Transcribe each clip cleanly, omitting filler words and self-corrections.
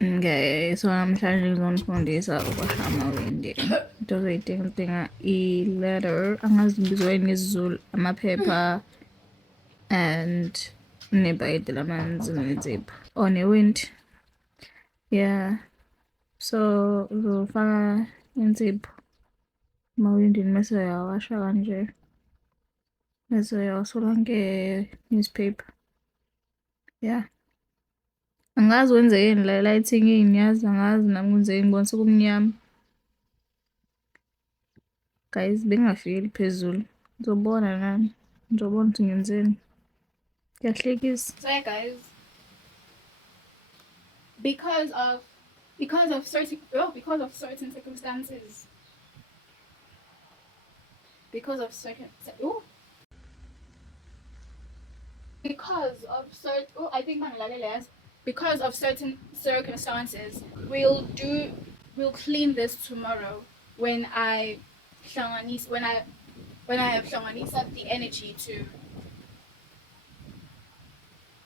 Okay, so namhlanje ngizonifundisa ukwasha amawindi. Into zoyidinga i-leather, angazi ngibizwa yini ngesiZulu, amaphepha and nebhayidi lamanzi nensipho. Oh, newindi. Yeah. So uzofaka insipho emawindini mase uyawasha kanje. Mase uyawasula nge-newspaper. Yeah. Angazi wenzekeni la lighting-ini yazi angazi nami kwenzekeni ngibona sekumnyama. Guys, bengingafiki phezulu. Ngizobona nami. Ngizobona ukuthi ngenzeni. Kuyahlekisa. So yeah, guys, because of certain circumstances, because of certain I think because of certain circumstances, we'll clean this tomorrow when I have Shonganisa the energy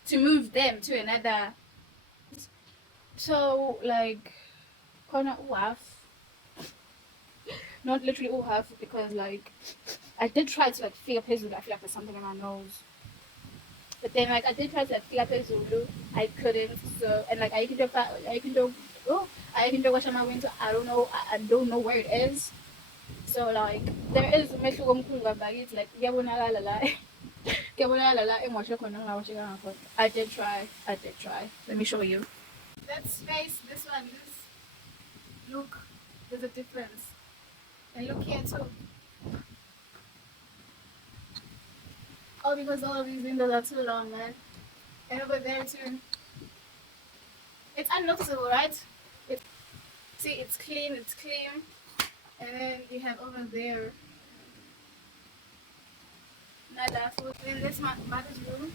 to move them to another. So like corner half, not literally all half, because like I did try to like feel a Zulu. I feel like there's something in my nose. But then like I did try to like feel a Zulu. I couldn't. So and like I can do wash my window. I don't know where it is. So like there is mehluko omkhulu ngabakithi, like kuyabonakala la. Kuyabonakala la engwashe khona ngawasheka ngakhona. I did try. Let me show you. That space, this one, look, there's a difference. And look here too. All because all of these windows are too long, man. And over there too. It's unnoticeable, right? See, it's clean. And then you have over there another food. Then this mother's room.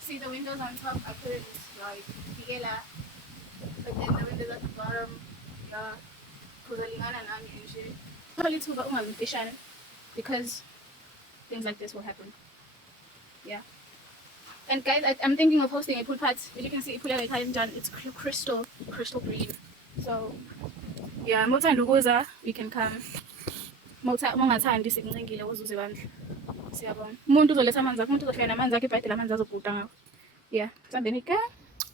See the windows on top, I put it like yellow. But then the windows at the bottom, probably too, but because things like this will happen. Yeah. And guys, I'm thinking of hosting a pool party. As you can see, it's crystal green. So yeah, Motandugoza, we can come. Mongatandi sikuncengile uzuze bandla. Siyabona. Umuntu uzoletha amanzi akhe, umuntu uzofika namanzi akhe, ibhayidi lamanzi azobhuda ngawo. Yeah. Sambeni ke.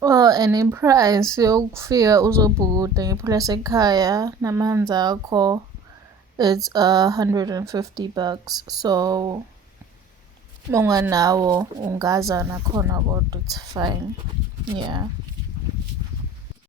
Oh, and in price yokufika uzobhukuda ngephula lasekhaya namanzi akho, it's $150. So monganawo ungaza nakhona kodwa it's fine. Yeah.